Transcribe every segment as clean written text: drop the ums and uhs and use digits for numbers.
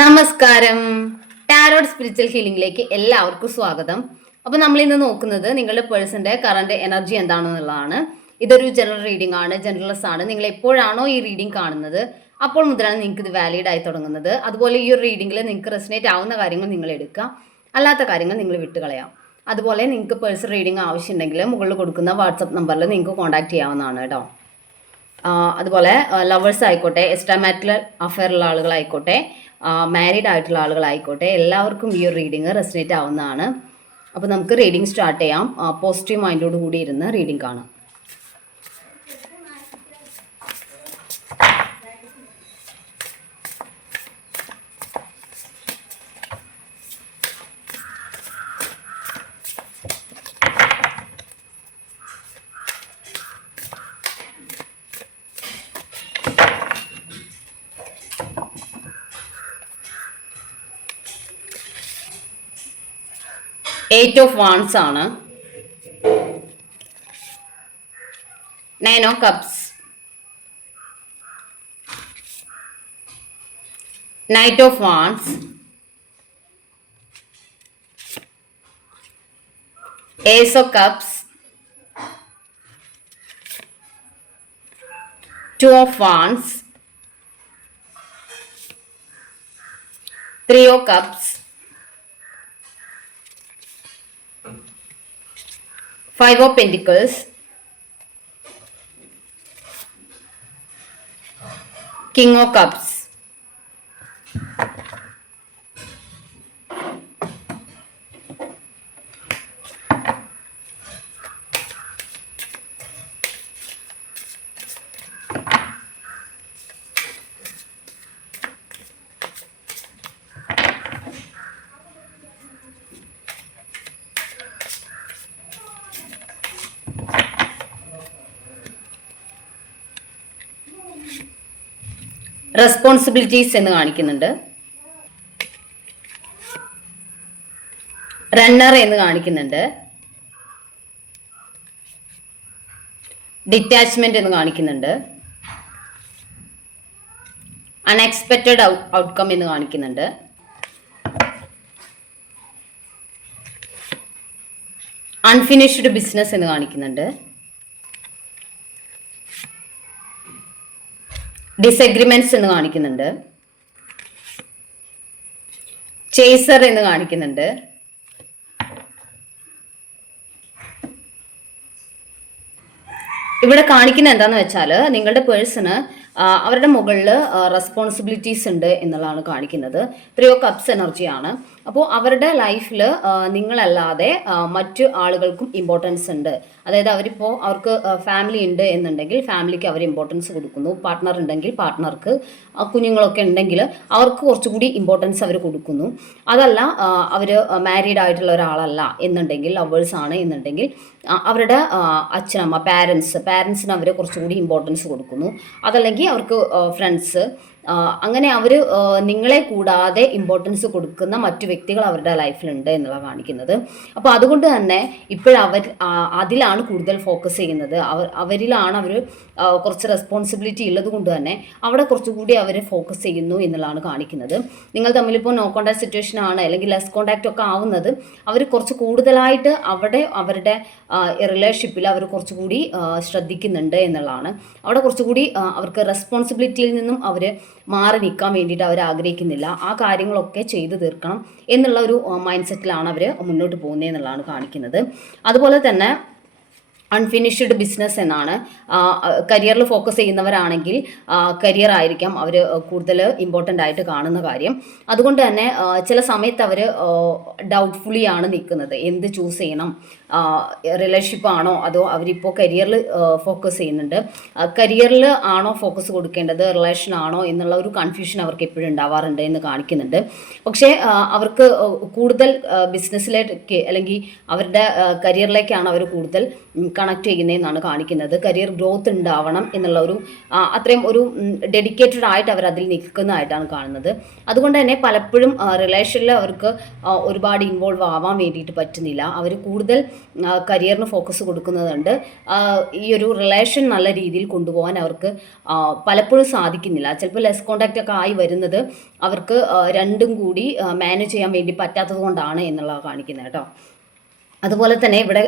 നമസ്കാരം. Tarot spiritual ഹീലിംഗിലേക്ക് എല്ലാവർക്കും സ്വാഗതം. അപ്പോൾ നമ്മൾ ഇന്ന് നോക്കുന്നത് നിങ്ങളുടെ പേഴ്സന്റെ കറന്റ് എനർജി എന്താണെന്നുള്ളതാണ്. ഇതൊരു ജനറൽ റീഡിംഗ് ആണ്, ജനറൽസ് ആണ്. നിങ്ങൾ എപ്പോഴാണോ ഈ റീഡിംഗ് കാണുന്നത് അപ്പോൾ മുതലാണ് നിങ്ങൾക്ക് ഇത് വാലിഡ് ആയി തുടങ്ങുന്നത്. അതുപോലെ ഈ ഒരു റീഡിംഗിൽ നിങ്ങൾക്ക് റെസനേറ്റ് ആവുന്ന കാര്യങ്ങൾ നിങ്ങൾ എടുക്കുക, അല്ലാത്ത കാര്യങ്ങൾ നിങ്ങൾ വിട്ടുകളയാം. അതുപോലെ നിങ്ങൾക്ക് പേഴ്സണൽ റീഡിംഗ് ആവശ്യമുണ്ടെങ്കിൽ മുകളിൽ കൊടുക്കുന്ന വാട്സപ്പ് നമ്പറിൽ നിങ്ങൾക്ക് കോൺടാക്ട് ചെയ്യാവുന്നതാണ് കേട്ടോ. അതുപോലെ ലവേഴ്സ് ആയിക്കോട്ടെ, എക്സ്ട്രാ മാരിറ്റൽ അഫെയറുള്ള ആളുകളായിക്കോട്ടെ, മാരീഡ് ആയിട്ടുള്ള ആളുകളായിക്കോട്ടെ, എല്ലാവർക്കും ഈ ഒരു റീഡിങ് റെസനേറ്റ് ആവുന്നതാണ്. അപ്പോൾ നമുക്ക് റീഡിങ് സ്റ്റാർട്ട് ചെയ്യാം. പോസിറ്റീവ് മൈൻഡോട് കൂടി ഇരുന്ന് റീഡിങ് കാണാം. Eight of Wands ആണ്. Nine of Cups, Knight of Wands, Ace of Cups, Two of Wands, Three of Cups, Five of Pentacles, King of Cups. Responsibilities എന്ന് കാണിക്കുന്നുണ്ട്. റണ്ണർ എന്ന് കാണിക്കുന്നുണ്ട്. ഡിറ്റാച്ച്മെന്റ് എന്ന് കാണിക്കുന്നുണ്ട്. അൺഎക്സ്പെക്റ്റഡ് ഔട്ട്കം എന്ന് കാണിക്കുന്നുണ്ട്. അൺഫിനിഷ്ഡ് ബിസിനസ് എന്ന് കാണിക്കുന്നുണ്ട്. ഡിസഗ്രിമെന്റ്സ് എന്ന് കാണിക്കുന്നുണ്ട്. ചേസർ എന്ന് കാണിക്കുന്നുണ്ട്. ഇവിടെ കാണിക്കുന്ന എന്താന്ന് വെച്ചാൽ നിങ്ങളുടെ പേഴ്സണ് അവരുടെ മുകളിൽ റെസ്പോൺസിബിലിറ്റീസ് ഉണ്ട് എന്നുള്ളതാണ് കാണിക്കുന്നത്. ത്രീ ഓഫ് കപ്സ് എനർജിയാണ്. അപ്പോൾ അവരുടെ ലൈഫിൽ നിങ്ങളല്ലാതെ മറ്റു ആളുകൾക്കും ഇമ്പോർട്ടൻസ് ഉണ്ട്. അതായത് അവർക്ക് ഫാമിലി ഉണ്ട് എന്നുണ്ടെങ്കിൽ ഫാമിലിക്ക് അവർ ഇമ്പോർട്ടൻസ് കൊടുക്കുന്നു. പാർട്ട്ണർ ഉണ്ടെങ്കിൽ പാർട്ട്ണർക്ക്, കുഞ്ഞുങ്ങളൊക്കെ ഉണ്ടെങ്കിൽ അവർക്ക് കുറച്ചുകൂടി ഇമ്പോർട്ടൻസ് അവർ കൊടുക്കുന്നു. അതല്ല അവർ മാരീഡ് ആയിട്ടുള്ള ഒരാളല്ല എന്നുണ്ടെങ്കിൽ, ലവേഴ്സ് ആണ് എന്നുണ്ടെങ്കിൽ അവരുടെ അച്ഛനമ്മ, പാരൻസിന് അവർ കുറച്ചുകൂടി ഇമ്പോർട്ടൻസ് കൊടുക്കുന്നു. അതല്ലെങ്കിൽ അവർക്ക് ഫ്രണ്ട്സ്, അങ്ങനെ അവർ നിങ്ങളെ കൂടാതെ ഇമ്പോർട്ടൻസ് കൊടുക്കുന്ന മറ്റു വ്യക്തികൾ അവരുടെ ലൈഫിലുണ്ട് എന്നുള്ളതാണ് കാണിക്കുന്നത്. അപ്പോൾ അതുകൊണ്ട് തന്നെ ഇപ്പോഴവർ അതിലാണ് കൂടുതൽ ഫോക്കസ് ചെയ്യുന്നത്. അവരിലാണ് അവർ കുറച്ച് റെസ്പോൺസിബിലിറ്റി ഉള്ളത് കൊണ്ട് തന്നെ അവിടെ കുറച്ചുകൂടി അവർ ഫോക്കസ് ചെയ്യുന്നു എന്നുള്ളതാണ് കാണിക്കുന്നത്. നിങ്ങൾ തമ്മിലിപ്പോൾ നോ കോൺടാക്ട് സിറ്റുവേഷൻ ആണ് അല്ലെങ്കിൽ ലെസ് കോൺടാക്റ്റ് ഒക്കെ ആവുന്നത് അവർ കുറച്ച് കൂടുതലായിട്ട് അവരുടെ റിലേഷൻഷിപ്പിൽ അവർ കുറച്ചുകൂടി ശ്രദ്ധിക്കുന്നുണ്ട് എന്നുള്ളതാണ്. അവിടെ കുറച്ചുകൂടി അവർക്ക് റെസ്പോൺസിബിലിറ്റിയിൽ നിന്നും അവർ മാറി നിൽക്കാൻ വേണ്ടിയിട്ട് അവർ ആഗ്രഹിക്കുന്നില്ല. ആ കാര്യങ്ങളൊക്കെ ചെയ്തു തീർക്കണം എന്നുള്ള ഒരു മൈൻഡ് സെറ്റിലാണ് അവർ മുന്നോട്ട് പോകുന്നത് എന്നുള്ളതാണ് കാണിക്കുന്നത്. അതുപോലെ തന്നെ അൺഫിനിഷ്ഡ് ബിസിനസ് എന്നാണ്. കരിയറിൽ ഫോക്കസ് ചെയ്യുന്നവരാണെങ്കിൽ കരിയർ ആയിരിക്കാം അവർ കൂടുതൽ ഇമ്പോർട്ടൻ്റ് ആയിട്ട് കാണുന്ന കാര്യം. അതുകൊണ്ട് തന്നെ ചില സമയത്ത് അവർ ഡൗട്ട്ഫുള്ളി ആണ് നിൽക്കുന്നത്. എന്ത് ചൂസ് ചെയ്യണം, റിലേഷൻഷിപ്പ് ആണോ അതോ അവരിപ്പോൾ കരിയറിൽ ഫോക്കസ് ചെയ്യുന്നുണ്ട്, കരിയറിൽ ആണോ ഫോക്കസ് കൊടുക്കേണ്ടത്, റിലേഷൻ ആണോ എന്നുള്ള ഒരു കൺഫ്യൂഷൻ അവർക്ക് എപ്പോഴും ഉണ്ടാവാറുണ്ട് എന്ന് കാണിക്കുന്നുണ്ട്. പക്ഷേ അവർക്ക് കൂടുതൽ ബിസിനസ്സിലേക്ക് അല്ലെങ്കിൽ അവരുടെ കരിയറിലേക്കാണ് അവർ കൂടുതൽ കണക്ട് ചെയ്യുന്നതെന്നാണ് കാണിക്കുന്നത്. കരിയർ ഗ്രോത്ത് ഉണ്ടാവണം എന്നുള്ള ഒരു അത്രയും ഒരു ഡെഡിക്കേറ്റഡ് ആയിട്ട് അവർ അതിൽ നിൽക്കുന്നതായിട്ടാണ് കാണുന്നത്. അതുകൊണ്ട് തന്നെ പലപ്പോഴും റിലേഷനിൽ അവർക്ക് ഒരുപാട് ഇൻവോൾവ് ആവാൻ വേണ്ടിയിട്ട് പറ്റുന്നില്ല. അവർ കൂടുതൽ കരിയറിന് ഫോക്കസ് കൊടുക്കുന്നതുണ്ട്. ഈ ഒരു റിലേഷൻ നല്ല രീതിയിൽ കൊണ്ടുപോകാൻ അവർക്ക് പലപ്പോഴും സാധിക്കുന്നില്ല. ചിലപ്പോൾ ലെസ് കോണ്ടാക്റ്റ് ഒക്കെ ആയി വരുന്നത് അവർക്ക് രണ്ടും കൂടി മാനേജ് ചെയ്യാൻ വേണ്ടി പറ്റാത്തത് കൊണ്ടാണ് എന്നുള്ളത് കാണിക്കുന്നത് കേട്ടോ. അതുപോലെ തന്നെ ഇവിടെ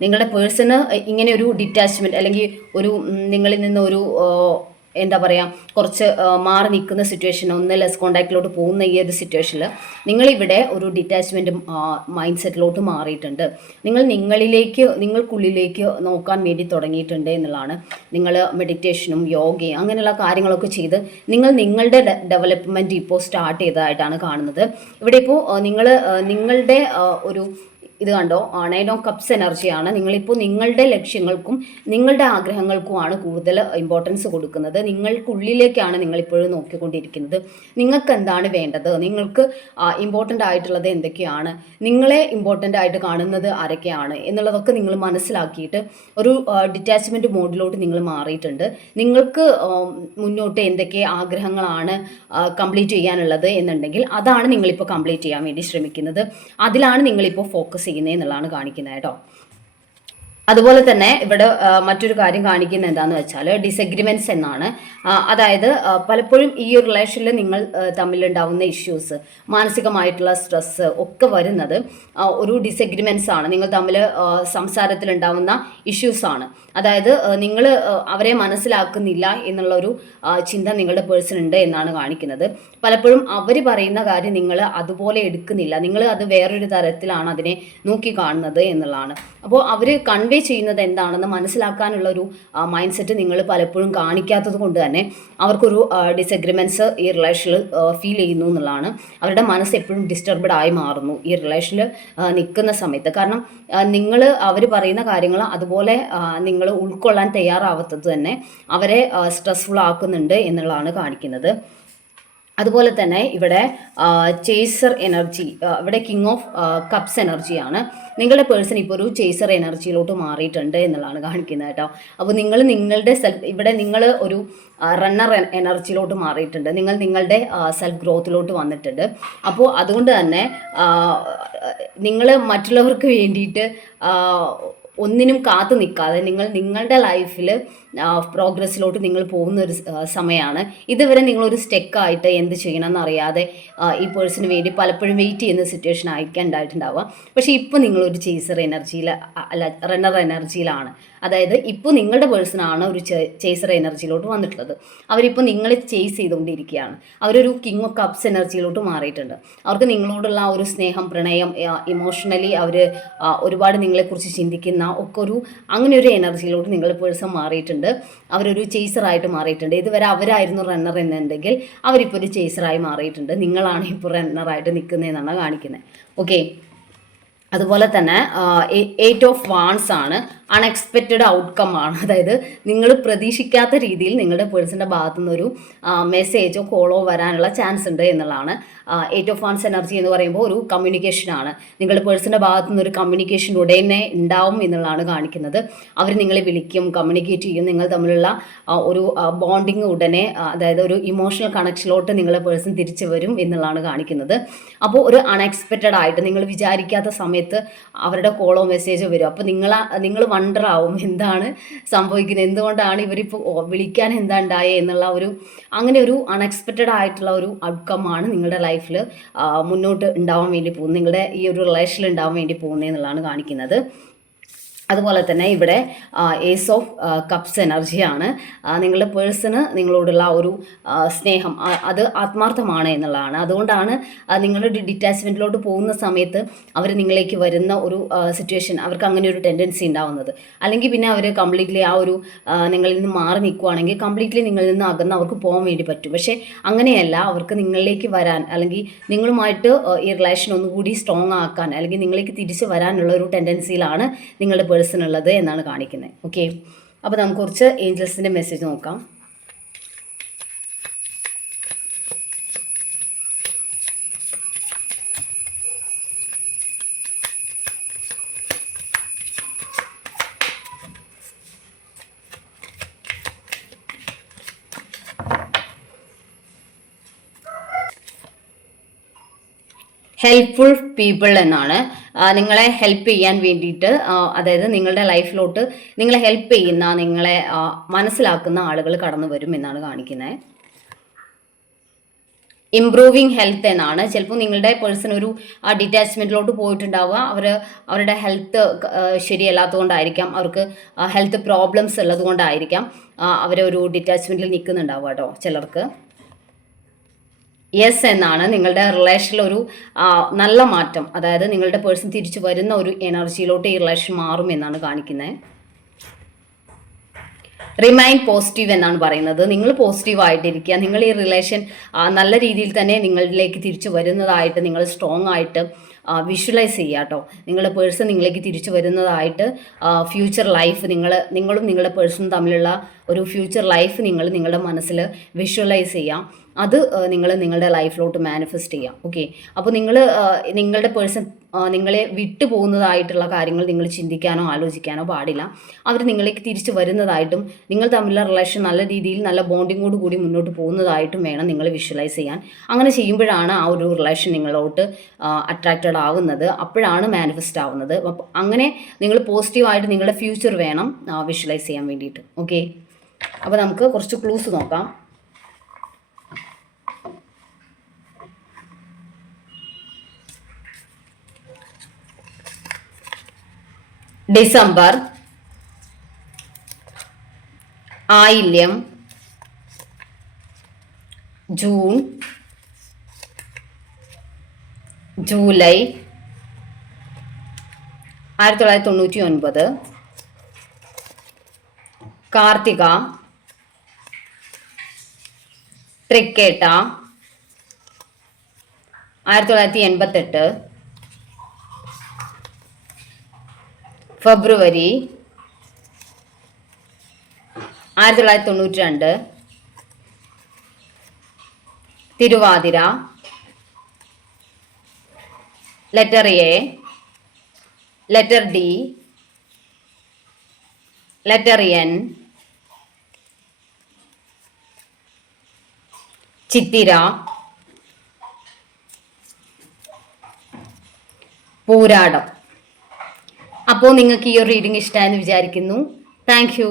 നിങ്ങളുടെ പേഴ്സണ് ഇങ്ങനെ ഒരു ഡിറ്റാച്ച്മെൻറ്റ് അല്ലെങ്കിൽ ഒരു നിങ്ങളിൽ നിന്ന് ഒരു എന്താ പറയുക കുറച്ച് മാറി നിൽക്കുന്ന സിറ്റുവേഷൻ, ഒന്ന് ലെസ് കോണ്ടാക്റ്റിലോട്ട് പോകുന്ന ഈ ഒരു സിറ്റുവേഷനിൽ നിങ്ങളിവിടെ ഒരു ഡിറ്റാച്ച്മെൻറ്റ് മൈൻഡ് സെറ്റിലോട്ട് മാറിയിട്ടുണ്ട്. നിങ്ങൾക്കുള്ളിലേക്ക് നോക്കാൻ വേണ്ടി തുടങ്ങിയിട്ടുണ്ട് എന്നുള്ളതാണ്. നിങ്ങൾ മെഡിറ്റേഷനും യോഗയും അങ്ങനെയുള്ള കാര്യങ്ങളൊക്കെ ചെയ്ത് നിങ്ങളുടെ ഡെവലപ്മെൻറ്റ് ഇപ്പോൾ സ്റ്റാർട്ട് ചെയ്തതായിട്ടാണ് കാണുന്നത്. ഇവിടെ ഇപ്പോൾ നിങ്ങളുടെ ഒരു ഇത് കണ്ടോ, 9 ഓഫ് കപ്സ് എനർജിയാണ്. നിങ്ങളിപ്പോൾ നിങ്ങളുടെ ലക്ഷ്യങ്ങൾക്കും നിങ്ങളുടെ ആഗ്രഹങ്ങൾക്കുമാണ് കൂടുതൽ ഇമ്പോർട്ടൻസ് കൊടുക്കുന്നത്. നിങ്ങൾക്കുള്ളിലേക്കാണ് നിങ്ങളിപ്പോഴും നോക്കിക്കൊണ്ടിരിക്കുന്നത്. നിങ്ങൾക്ക് എന്താണ് വേണ്ടത്, നിങ്ങൾക്ക് ഇമ്പോർട്ടൻ്റ് ആയിട്ടുള്ളത് എന്തൊക്കെയാണ്, നിങ്ങളെ ഇമ്പോർട്ടൻ്റ് ആയിട്ട് കാണുന്നത് ആരൊക്കെയാണ് എന്നുള്ളതൊക്കെ നിങ്ങൾ മനസ്സിലാക്കിയിട്ട് ഒരു ഡിറ്റാച്ച്മെൻറ്റ് മോഡിലോട്ട് നിങ്ങൾ മാറിയിട്ടുണ്ട്. നിങ്ങൾക്ക് മുന്നോട്ട് എന്തൊക്കെ ആഗ്രഹങ്ങളാണ് കംപ്ലീറ്റ് ചെയ്യാനുള്ളത് എന്നുണ്ടെങ്കിൽ അതാണ് നിങ്ങളിപ്പോൾ കംപ്ലീറ്റ് ചെയ്യാൻ വേണ്ടി ശ്രമിക്കുന്നത്. അതിലാണ് നിങ്ങളിപ്പോൾ ഫോക്കസ് ചെയ്യുന്നത് എന്നുള്ളതാണ് കാണിക്കുന്നത് കേട്ടോ. അതുപോലെ തന്നെ ഇവിടെ മറ്റൊരു കാര്യം കാണിക്കുന്നത് എന്താണെന്ന് വെച്ചാൽ ഡിസഗ്രിമെൻറ്റ്സ് എന്നാണ്. അതായത് പലപ്പോഴും ഈ ഒരു റിലേഷനിൽ നിങ്ങൾ തമ്മിലുണ്ടാവുന്ന ഇഷ്യൂസ്, മാനസികമായിട്ടുള്ള സ്ട്രെസ്സ് ഒക്കെ വരുന്നത് ഒരു ഡിസഗ്രിമെൻറ്റ്സ് ആണ്. നിങ്ങൾ തമ്മിൽ സംസാരത്തിലുണ്ടാവുന്ന ഇഷ്യൂസാണ്. അതായത് നിങ്ങൾ അവരെ മനസ്സിലാക്കുന്നില്ല എന്നുള്ളൊരു ചിന്ത നിങ്ങളുടെ പേഴ്സൺ ഉണ്ട് എന്നാണ് കാണിക്കുന്നത്. പലപ്പോഴും അവർ പറയുന്ന കാര്യം നിങ്ങൾ അതുപോലെ എടുക്കുന്നില്ല, നിങ്ങൾ അത് വേറൊരു തരത്തിലാണ് അതിനെ നോക്കി കാണുന്നത് എന്നുള്ളതാണ്. അപ്പോൾ അവർ കൺവേ ചെയ്യുന്നത് എന്താണെന്ന് മനസ്സിലാക്കാനുള്ള ഒരു മൈൻഡ് സെറ്റ് നിങ്ങൾ പലപ്പോഴും കാണിക്കാത്തത് കൊണ്ട് തന്നെ അവർക്കൊരു ഡിസഗ്രിമെൻറ്റ്സ് ഈ റിലേഷനിൽ ഫീൽ ചെയ്യുന്നു എന്നുള്ളതാണ്. അവരുടെ മനസ്സ് എപ്പോഴും ഡിസ്റ്റർബ്ഡ് ആയി മാറുന്നു ഈ റിലേഷനിൽ നിൽക്കുന്ന സമയത്ത്. കാരണം അവർ പറയുന്ന കാര്യങ്ങൾ അതുപോലെ നിങ്ങൾ ഉൾക്കൊള്ളാൻ തയ്യാറാവാത്തത് തന്നെ അവരെ സ്ട്രെസ്ഫുൾ ആക്കുന്നുണ്ട് എന്നുള്ളതാണ് കാണിക്കുന്നത്. അതുപോലെ തന്നെ ഇവിടെ ചേസർ എനർജി, ഇവിടെ കിങ് ഓഫ് കപ്സ് എനർജിയാണ്. നിങ്ങളുടെ പേഴ്സൺ ഇപ്പോൾ ഒരു ചേസർ എനർജിയിലോട്ട് മാറിയിട്ടുണ്ട് എന്നുള്ളതാണ് കാണിക്കുന്നത് കേട്ടോ. അപ്പോൾ നിങ്ങളുടെ ഇവിടെ നിങ്ങൾ ഒരു റണ്ണർ എനർജിയിലോട്ട് മാറിയിട്ടുണ്ട്. നിങ്ങളുടെ സെൽഫ് ഗ്രോത്തിലോട്ട് വന്നിട്ടുണ്ട്. അപ്പോൾ അതുകൊണ്ട് തന്നെ നിങ്ങൾ മറ്റുള്ളവർക്ക് വേണ്ടിയിട്ട് ഒന്നിനും കാത്തു നിൽക്കാതെ നിങ്ങളുടെ ലൈഫിൽ പ്രോഗ്രസ്സിലോട്ട് നിങ്ങൾ പോകുന്ന ഒരു സമയമാണ്. ഇതുവരെ നിങ്ങളൊരു സ്റ്റെക്കായിട്ട് എന്ത് ചെയ്യണം എന്നറിയാതെ ഈ പേഴ്സണിന് വേണ്ടി പലപ്പോഴും വെയിറ്റ് ചെയ്യുന്ന സിറ്റുവേഷൻ ആയിരിക്കാൻ ഉണ്ടായിട്ടുണ്ടാവുക. പക്ഷേ ഇപ്പോൾ നിങ്ങളൊരു ചേസർ എനർജിയിൽ അല്ല, റണ്ണർ എനർജിയിലാണ്. അതായത് ഇപ്പോൾ നിങ്ങളുടെ പേഴ്സണാണ് ഒരു ചേസർ എനർജിയിലോട്ട് വന്നിട്ടുള്ളത്. അവരിപ്പോൾ നിങ്ങളെ ചേസ് ചെയ്തുകൊണ്ടിരിക്കുകയാണ്. അവരൊരു കിങ് ഓഫ് കപ്സ് എനർജിയിലോട്ട് മാറിയിട്ടുണ്ട്. അവർക്ക് നിങ്ങളോടുള്ള ആ ഒരു സ്നേഹം, പ്രണയം, ഇമോഷണലി അവർ ഒരുപാട് നിങ്ങളെക്കുറിച്ച് ചിന്തിക്കുന്ന ഒക്കെ അങ്ങനെ ഒരു എനർജിയിലോട്ട് നിങ്ങളുടെ പേഴ്സൺ മാറിയിട്ടുണ്ട്. അവരൊരു ചേസറായിട്ട് മാറിയിട്ടുണ്ട്. ഇതുവരെ അവരായിരുന്നു റണ്ണർ എന്നുണ്ടെങ്കിൽ അവരിപ്പോൾ ഒരു ചേസറായി മാറിയിട്ടുണ്ട്. നിങ്ങളാണ് ഇപ്പോൾ റണ്ണറായിട്ട് നിൽക്കുന്നതെന്നാണ് കാണിക്കുന്നത്. ഓക്കെ. അതുപോലെ തന്നെ 8 ഓഫ് വാൺസ് ആണ്. അൺഎക്സ്പെക്റ്റഡ് ഔട്ട്കം ആണ്. അതായത് നിങ്ങൾ പ്രതീക്ഷിക്കാത്ത രീതിയിൽ നിങ്ങളുടെ പേഴ്സൻ്റെ ഭാഗത്തു നിന്നൊരു മെസ്സേജോ കോളോ വരാനുള്ള ചാൻസ് ഉണ്ട് എന്നുള്ളതാണ്. 8 ഓഫ് വാൺസ് എനർജി എന്ന് പറയുമ്പോൾ ഒരു കമ്മ്യൂണിക്കേഷനാണ്. നിങ്ങളുടെ പേഴ്സൻ്റെ ഭാഗത്തു നിന്നൊരു കമ്മ്യൂണിക്കേഷൻ ഉടനെ ഉണ്ടാവും എന്നുള്ളതാണ് കാണിക്കുന്നത്. അവർ നിങ്ങളെ വിളിക്കും, കമ്മ്യൂണിക്കേറ്റ് ചെയ്യും. നിങ്ങൾ തമ്മിലുള്ള ഒരു ബോണ്ടിങ് ഉടനെ, അതായത് ഒരു ഇമോഷണൽ കണക്ഷനിലോട്ട് നിങ്ങളുടെ പേഴ്സൺ തിരിച്ചു വരും എന്നുള്ളതാണ് കാണിക്കുന്നത്. അപ്പോൾ ഒരു അൺഎക്സ്പെക്റ്റഡ് ആയിട്ട് നിങ്ങൾ വിചാരിക്കാത്ത സമയത്ത് അവരുടെ കോളോ മെസ്സേജോ വരും. അപ്പോൾ നിങ്ങൾ വണ്ടർ ആവും എന്താണ് സംഭവിക്കുന്നത്, എന്തുകൊണ്ടാണ് ഇവരിപ്പോൾ വിളിക്കാൻ എന്താ ഉണ്ടായത് എന്നുള്ള അങ്ങനെ ഒരു അൺഎക്സ്പെക്റ്റഡ് ആയിട്ടുള്ള ഒരു ഔട്ട്കമാണ് നിങ്ങളുടെ ലൈഫിൽ മുന്നോട്ട് ഉണ്ടാവാൻ വേണ്ടി പോകുന്നത്, നിങ്ങളുടെ ഈ ഒരു റിലേഷനിൽ ഉണ്ടാവാൻ വേണ്ടി പോകുന്നത് എന്നുള്ളതാണ് കാണിക്കുന്നത്. അതുപോലെ തന്നെ ഇവിടെ ഏസ് ഓഫ് കപ്സ് എനർജിയാണ്. നിങ്ങളുടെ പേഴ്സണ് നിങ്ങളോടുള്ള ഒരു സ്നേഹം അത് ആത്മാർത്ഥമാണ് എന്നുള്ളതാണ്. അതുകൊണ്ടാണ് നിങ്ങളുടെ ഡിറ്റാച്ച്മെൻറ്റിലോട്ട് പോകുന്ന സമയത്ത് അവർ നിങ്ങളിലേക്ക് വരുന്ന ഒരു സിറ്റുവേഷൻ, അവർക്ക് അങ്ങനെ ഒരു ടെൻഡൻസി ഉണ്ടാവുന്നത്. അല്ലെങ്കിൽ പിന്നെ അവർ കംപ്ലീറ്റ്ലി നിങ്ങളിൽ നിന്ന് മാറി നിൽക്കുകയാണെങ്കിൽ കംപ്ലീറ്റ്ലി നിങ്ങളിൽ നിന്ന് അകന്ന് അവർക്ക് പോകാൻ വേണ്ടി പറ്റും. പക്ഷേ അങ്ങനെയല്ല, അവർക്ക് നിങ്ങളിലേക്ക് വരാൻ അല്ലെങ്കിൽ നിങ്ങളുമായിട്ട് ഈ റിലേഷൻ ഒന്നുകൂടി സ്ട്രോങ് ആക്കാൻ അല്ലെങ്കിൽ നിങ്ങളിലേക്ക് തിരിച്ച് വരാനുള്ള ഒരു ടെൻഡൻസിയിലാണ് നിങ്ങളുടെ പേഴ്സൺ ഉള്ളത് എന്നാണ് കാണിക്കുന്നത്. ഓക്കെ. അപ്പോൾ നമുക്ക് കുറച്ച് ഏഞ്ചൽസിൻ്റെ മെസ്സേജ് നോക്കാം. ഹെൽപ്ഫുൾ പീപ്പിൾ എന്നാണ്. നിങ്ങളെ ഹെൽപ്പ് ചെയ്യാൻ വേണ്ടിയിട്ട്, അതായത് നിങ്ങളുടെ ലൈഫിലോട്ട് നിങ്ങളെ ഹെൽപ്പ് ചെയ്യുന്ന, നിങ്ങളെ മനസ്സിലാക്കുന്ന ആളുകൾ കടന്നു വരും എന്നാണ് കാണിക്കുന്നത്. ഇംപ്രൂവിങ് ഹെൽത്ത് എന്നാണ്. ചിലപ്പോൾ നിങ്ങളുടെ പേഴ്സൺ ഒരു ഡിറ്റാച്ച്മെന്റിലോട്ട് പോയിട്ടുണ്ടാവുക. അവരുടെ ഹെൽത്ത് ശരിയല്ലാത്തതുകൊണ്ടായിരിക്കാം, അവർക്ക് ഹെൽത്ത് പ്രോബ്ലംസ് ഉള്ളത് കൊണ്ടായിരിക്കാം അവരൊരു ഡിറ്റാച്ച്മെന്റിൽ നിൽക്കുന്നുണ്ടാവുക കേട്ടോ ചിലർക്ക്. യെസ് എന്നാണ്. നിങ്ങളുടെ റിലേഷനിൽ ഒരു നല്ല മാറ്റം, അതായത് നിങ്ങളുടെ പേഴ്സൺ തിരിച്ചു വരുന്ന ഒരു എനർജിയിലോട്ട് ഈ റിലേഷൻ മാറും എന്നാണ് കാണിക്കുന്നത്. റിമൈൻ പോസിറ്റീവ് എന്നാണ് പറയുന്നത്. നിങ്ങൾ പോസിറ്റീവ് ആയിട്ടിരിക്കുക. നിങ്ങൾ ഈ റിലേഷൻ നല്ല രീതിയിൽ തന്നെ നിങ്ങളിലേക്ക് തിരിച്ചു വരുന്നതായിട്ട് നിങ്ങൾ സ്ട്രോങ് ആയിട്ട് വിഷ്വലൈസ് ചെയ്യുക കേട്ടോ. നിങ്ങളുടെ പേഴ്സൺ നിങ്ങളിലേക്ക് തിരിച്ചു വരുന്നതായിട്ട് ഫ്യൂച്ചർ ലൈഫ് നിങ്ങളും നിങ്ങളുടെ പേഴ്സണും തമ്മിലുള്ള ഒരു ഫ്യൂച്ചർ ലൈഫ് നിങ്ങളുടെ മനസ്സിൽ വിഷ്വലൈസ് ചെയ്യാം. അത് നിങ്ങൾ നിങ്ങളുടെ ലൈഫിലോട്ട് മാനിഫെസ്റ്റ് ചെയ്യാം. ഓക്കെ, അപ്പോൾ നിങ്ങളുടെ പേഴ്സൺ നിങ്ങളെ വിട്ടു പോകുന്നതായിട്ടുള്ള കാര്യങ്ങൾ നിങ്ങൾ ചിന്തിക്കാനോ ആലോചിക്കാനോ പാടില്ല. അവർ നിങ്ങളിലേക്ക് തിരിച്ചു വരുന്നതായിട്ടും നിങ്ങൾ തമ്മിലുള്ള റിലേഷൻ നല്ല രീതിയിൽ നല്ല ബോണ്ടിങ്ങോട് കൂടി മുന്നോട്ട് പോകുന്നതായിട്ടും വേണം നിങ്ങൾ വിഷ്വലൈസ് ചെയ്യാൻ. അങ്ങനെ ചെയ്യുമ്പോഴാണ് ആ ഒരു റിലേഷൻ നിങ്ങളോട്ട് അട്രാക്റ്റഡ് ആവുന്നത്, അപ്പോഴാണ് മാനിഫെസ്റ്റ് ആവുന്നത്. അപ്പോൾ അങ്ങനെ നിങ്ങൾ പോസിറ്റീവായിട്ട് നിങ്ങളുടെ ഫ്യൂച്ചർ വേണം വിഷ്വലൈസ് ചെയ്യാൻ വേണ്ടിയിട്ട്. ഓക്കെ, അപ്പോൾ നമുക്ക് കുറച്ച് ക്ലൂസ് നോക്കാം. December, Ayilyam, June, July 1999, Karthika, Thrikketta 1988, February 1992, Thiruvathira, letter A, letter D, letter N, Chithira, Pooradam. അപ്പോൾ നിങ്ങൾക്ക് ഈ ഒരു റീഡിംഗ് ഇഷ്ടമായെന്ന് വിചാരിക്കുന്നു. Thank U.